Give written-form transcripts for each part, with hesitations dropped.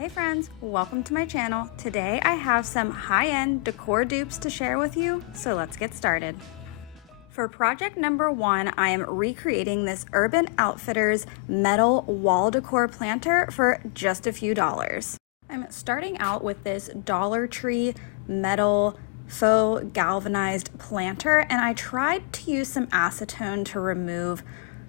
Hey friends, welcome to my channel. Today I have some high-end decor dupes to share with you, so let's get started. For project number 1, I am recreating this Urban Outfitters metal wall decor planter for just a few dollars. I'm starting out with this Dollar Tree metal faux galvanized planter, and I tried to use some acetone to remove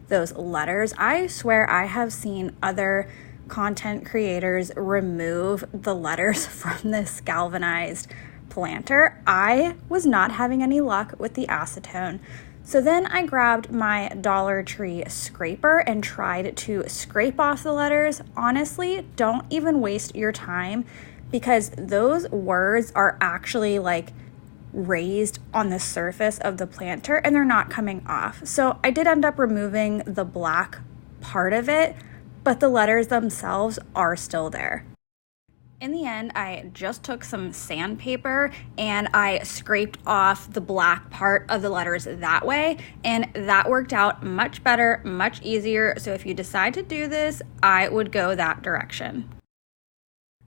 those letters. I swear I have seen other content creators remove the letters from this galvanized planter. I was not having any luck with the acetone. So then I grabbed my Dollar Tree scraper and tried to scrape off the letters. Honestly, don't even waste your time because those words are actually like raised on the surface of the planter and they're not coming off. So I did end up removing the black part of it, but the letters themselves are still there. In the end, I just took some sandpaper and I scraped off the black part of the letters that way, and that worked out much better, much easier. So if you decide to do this, I would go that direction.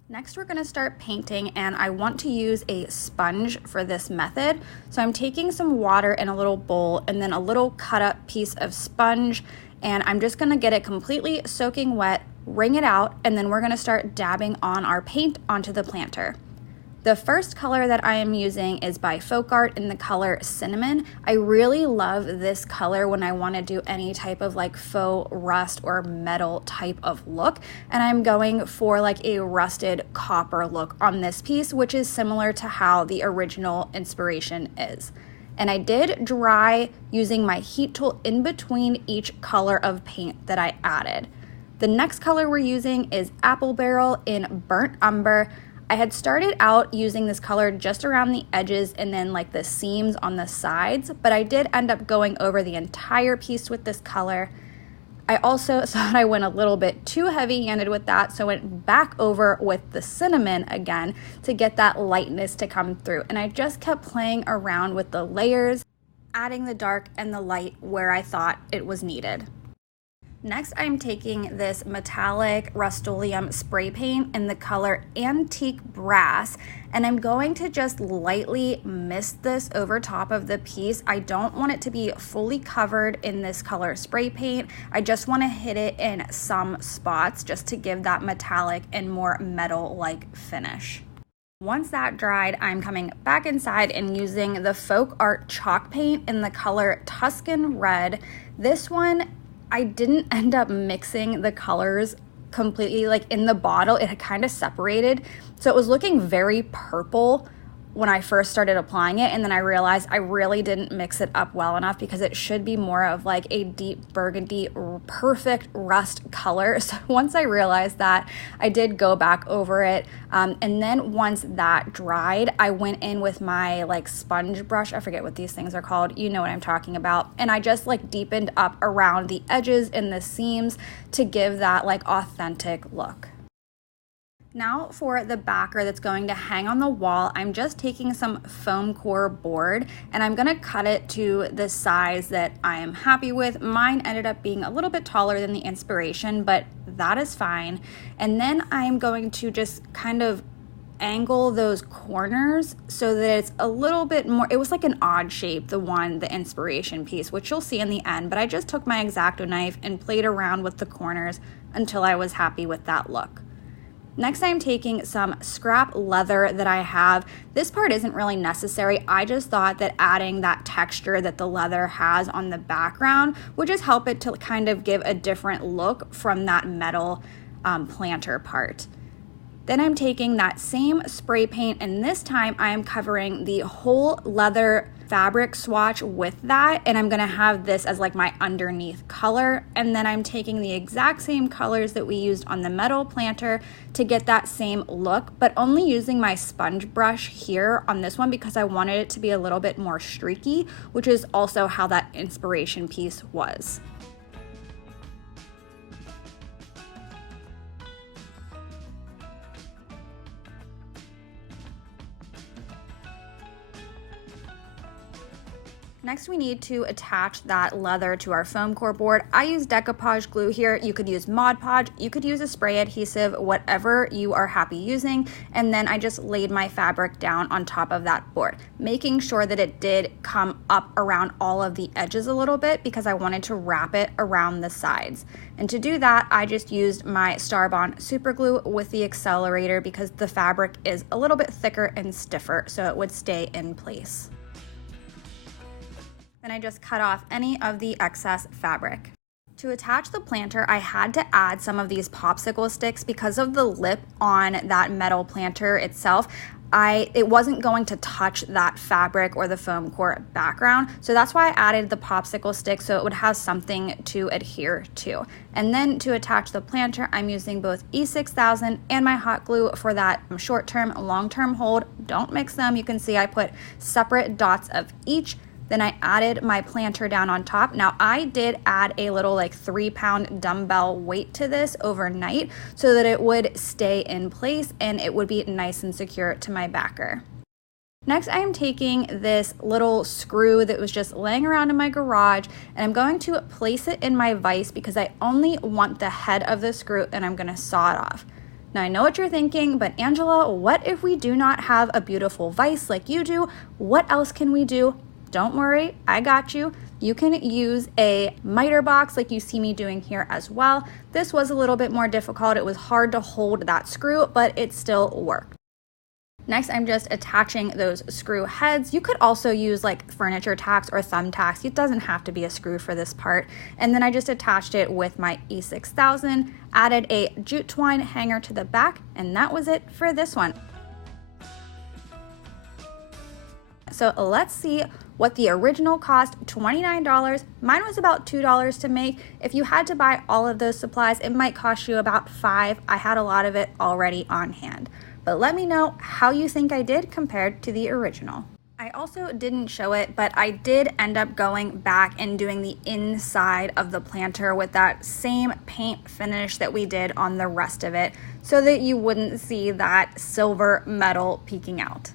Next, we're gonna start painting, and I want to use a sponge for this method. So I'm taking some water in a little bowl and then a little cut up piece of sponge, and I'm just gonna get it completely soaking wet, wring it out, and then we're gonna start dabbing on our paint onto the planter. The first color that I am using is by Faux in the color Cinnamon. I really love this color when I wanna do any type of like faux rust or metal type of look, and I'm going for like a rusted copper look on this piece, which is similar to how the original inspiration is. And I did dry using my heat tool in between each color of paint that I added. The next color we're using is Apple Barrel in Burnt Umber. I had started out using this color just around the edges and then like the seams on the sides, but I did end up going over the entire piece with this color. I also thought I went a little bit too heavy-handed with that, so I went back over with the Cinnamon again to get that lightness to come through. And I just kept playing around with the layers, adding the dark and the light where I thought it was needed. Next, I'm taking this metallic Rust-Oleum spray paint in the color Antique Brass, and I'm going to just lightly mist this over top of the piece. I don't want it to be fully covered in this color spray paint. I just want to hit it in some spots just to give that metallic and more metal-like finish. Once that dried, I'm coming back inside and using the Folk Art chalk paint in the color Tuscan Red. This one, I didn't end up mixing the colors completely, like in the bottle, it had kind of separated. So it was looking very purple when I first started applying it, and then I realized I really didn't mix it up well enough because it should be more of like a deep burgundy, perfect rust color. So once I realized that, I did go back over it. And then once that dried, I went in with my like sponge brush. I forget what these things are called. You know what I'm talking about. And I just like deepened up around the edges and the seams to give that like authentic look. Now for the backer that's going to hang on the wall, I'm just taking some foam core board and I'm gonna cut it to the size that I am happy with. Mine ended up being a little bit taller than the inspiration, but that is fine. And then I'm going to just kind of angle those corners so that it's a little bit more, it was like an odd shape, the inspiration piece, which you'll see in the end, but I just took my X-Acto knife and played around with the corners until I was happy with that look. Next, I'm taking some scrap leather that I have. This part isn't really necessary. I just thought that adding that texture that the leather has on the background would just help it to kind of give a different look from that metal planter part. Then I'm taking that same spray paint, and this time I am covering the whole leather fabric swatch with that, and I'm gonna have this as like my underneath color. And then I'm taking the exact same colors that we used on the metal planter to get that same look, but only using my sponge brush here on this one because I wanted it to be a little bit more streaky, which is also how that inspiration piece was. Next, we need to attach that leather to our foam core board. I use decoupage glue here. You could use Mod Podge, you could use a spray adhesive, whatever you are happy using. And then I just laid my fabric down on top of that board, making sure that it did come up around all of the edges a little bit because I wanted to wrap it around the sides. And to do that, I just used my Starbond super glue with the accelerator because the fabric is a little bit thicker and stiffer, so it would stay in place. Then I just cut off any of the excess fabric. To attach the planter, I had to add some of these popsicle sticks because of the lip on that metal planter itself. It wasn't going to touch that fabric or the foam core background, so that's why I added the popsicle stick so it would have something to adhere to. And then to attach the planter, I'm using both E6000 and my hot glue for that short-term, long-term hold. Don't mix them. You can see I put separate dots of each. Then I added my planter down on top. Now I did add a little like 3-pound dumbbell weight to this overnight so that it would stay in place and it would be nice and secure to my backer. Next, I am taking this little screw that was just laying around in my garage and I'm going to place it in my vise because I only want the head of the screw and I'm gonna saw it off. Now I know what you're thinking, but Angela, what if we do not have a beautiful vise like you do? What else can we do? Don't worry, I got you. You can use a miter box like you see me doing here as well. This was a little bit more difficult. It was hard to hold that screw, but it still worked. Next, I'm just attaching those screw heads. You could also use like furniture tacks or thumbtacks. It doesn't have to be a screw for this part. And then I just attached it with my E6000, added a jute twine hanger to the back, and that was it for this one. So let's see what the original cost, $29. Mine was about $2 to make. If you had to buy all of those supplies, it might cost you about $5. I had a lot of it already on hand. But let me know how you think I did compared to the original. I also didn't show it, but I did end up going back and doing the inside of the planter with that same paint finish that we did on the rest of it so that you wouldn't see that silver metal peeking out.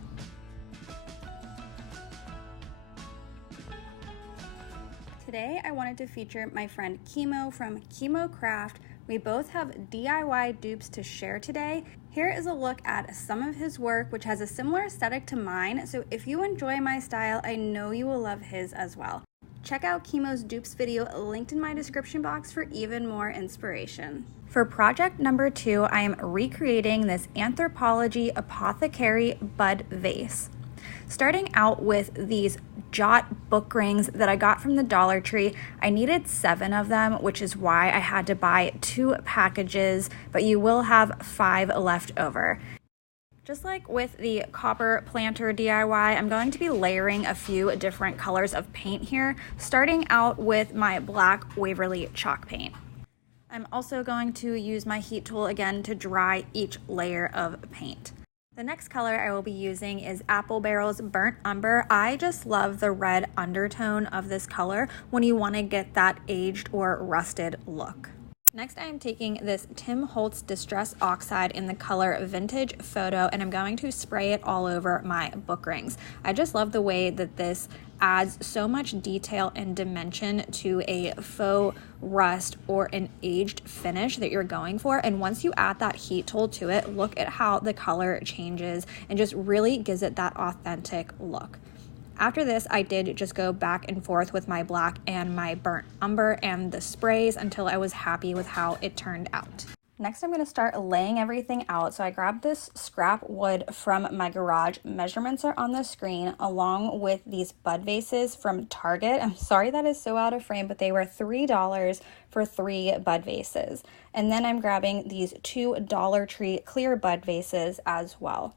Today, I wanted to feature my friend Chemo from Chemo Craft. We both have DIY dupes to share today. Here is a look at some of his work, which has a similar aesthetic to mine, so if you enjoy my style, I know you will love his as well. Check out Chemo's dupes video linked in my description box for even more inspiration. For project number 2, I am recreating this Anthropologie apothecary bud vase. Starting out with these jot book rings that I got from the Dollar Tree. I needed 7 of them, which is why I had to buy 2 packages, but you will have 5 left over. Just like with the copper planter DIY, I'm going to be layering a few different colors of paint here, starting out with my black Waverly chalk paint. I'm also going to use my heat tool again to dry each layer of paint. The next color I will be using is Apple Barrel's Burnt Umber. I just love the red undertone of this color when you want to get that aged or rusted look. Next, I am taking this Tim Holtz Distress Oxide in the color Vintage Photo, and I'm going to spray it all over my book rings. I just love the way that this adds so much detail and dimension to a faux rust or an aged finish that you're going for. And once you add that heat tool to it, look at how the color changes and just really gives it that authentic look. After this, I did just go back and forth with my black and my burnt umber and the sprays until I was happy with how it turned out. Next, I'm going to start laying everything out. So I grabbed this scrap wood from my garage. Measurements are on the screen, along with these bud vases from Target. I'm sorry that is so out of frame, but they were $3 for 3 bud vases. And then I'm grabbing these 2 Dollar Tree clear bud vases as well.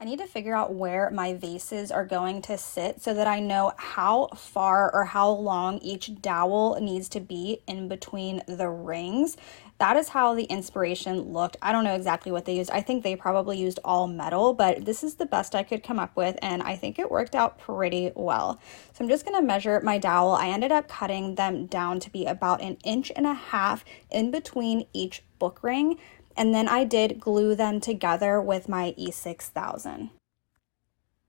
I need to figure out where my vases are going to sit so that I know how far or how long each dowel needs to be in between the rings. That is how the inspiration looked. I don't know exactly what they used. I think they probably used all metal, but this is the best I could come up with, and I think it worked out pretty well. So I'm just gonna measure my dowel. I ended up cutting them down to be about 1.5 inches in between each book ring, and then I did glue them together with my E6000.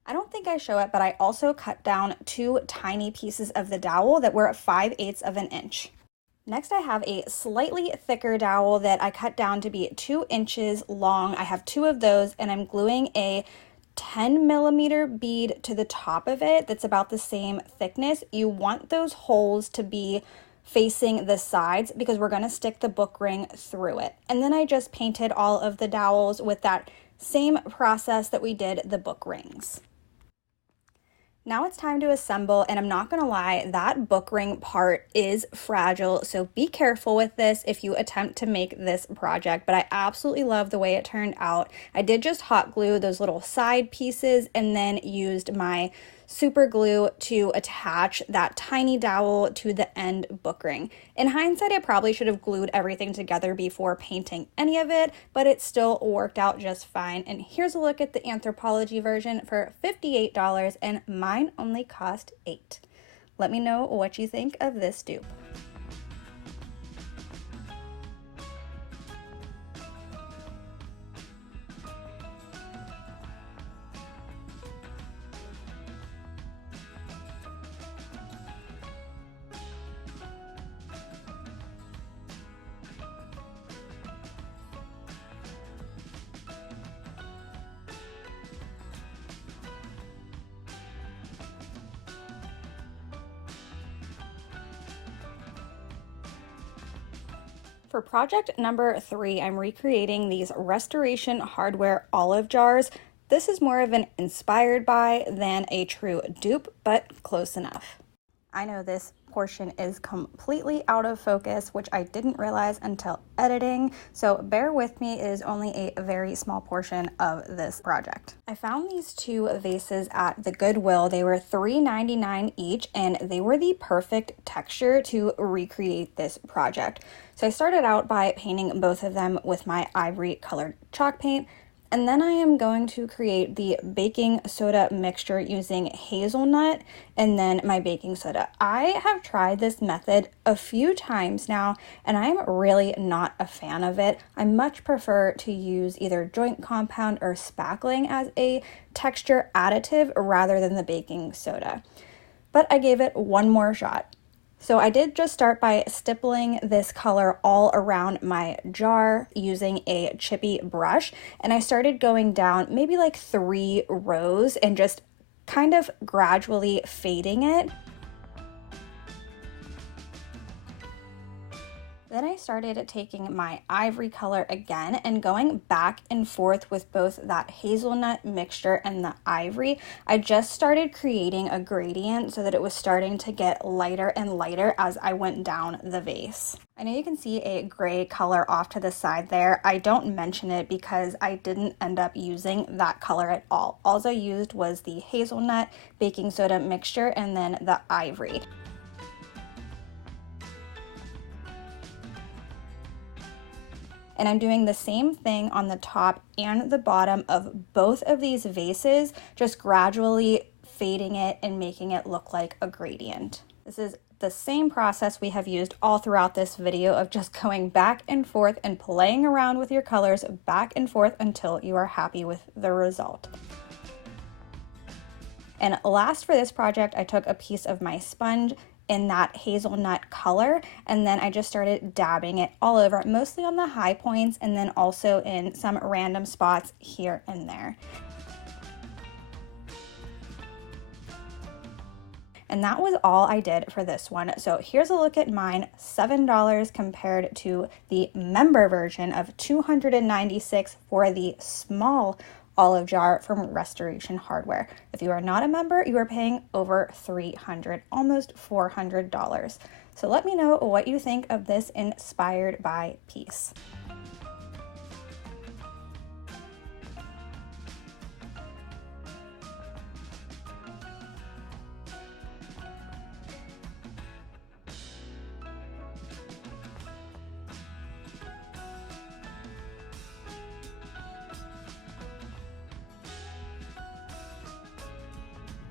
I don't think I show it, but I also cut down 2 tiny pieces of the dowel that were 5/8 of an inch. Next, I have a slightly thicker dowel that I cut down to be 2 inches long. I have 2 of those, and I'm gluing a 10 millimeter bead to the top of it that's about the same thickness. You want those holes to be facing the sides because we're going to stick the book ring through it. And then I just painted all of the dowels with that same process that we did the book rings. Now it's time to assemble, and I'm not gonna lie, that book ring part is fragile, so be careful with this if you attempt to make this project, but I absolutely love the way it turned out. I did just hot glue those little side pieces and then used my super glue to attach that tiny dowel to the end book ring. In hindsight, I probably should have glued everything together before painting any of it, but it still worked out just fine. And here's a look at the Anthropologie version for $58, and mine only cost $8. Let me know what you think of this dupe. For project number 3, I'm recreating these restoration hardware olive jars. This is more of an inspired by than a true dupe, but close enough. I know this portion is completely out of focus, which I didn't realize until editing, so bear with me, it is only a very small portion of this project. I found these 2 vases at the Goodwill. They were $3.99 each, and they were the perfect texture to recreate this project. So I started out by painting both of them with my ivory colored chalk paint, and then I am going to create the baking soda mixture using hazelnut and then my baking soda. I have tried this method a few times now, and I'm really not a fan of it. I much prefer to use either joint compound or spackling as a texture additive rather than the baking soda. But I gave it one more shot. So I did just start by stippling this color all around my jar using a chippy brush, and I started going down maybe like 3 rows and just kind of gradually fading it. Then I started taking my ivory color again and going back and forth with both that hazelnut mixture and the ivory. I just started creating a gradient so that it was starting to get lighter and lighter as I went down the vase. I know you can see a gray color off to the side there. I don't mention it because I didn't end up using that color at all. All I used was the hazelnut baking soda mixture and then the ivory. And I'm doing the same thing on the top and the bottom of both of these vases, just gradually fading it and making it look like a gradient. This is the same process we have used all throughout this video of just going back and forth and playing around with your colors back and forth until you are happy with the result. And last for this project, I took a piece of my sponge in that hazelnut color, and then I just started dabbing it all over, mostly on the high points and then also in some random spots here and there. And that was all I did for this one. So here's a look at mine, $7 compared to the member version of $296 for the small olive jar from Restoration Hardware. If you are not a member, you are paying over $300, almost $400. So let me know what you think of this inspired by piece.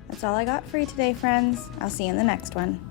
That's all I got for you today, friends. I'll see you in the next one.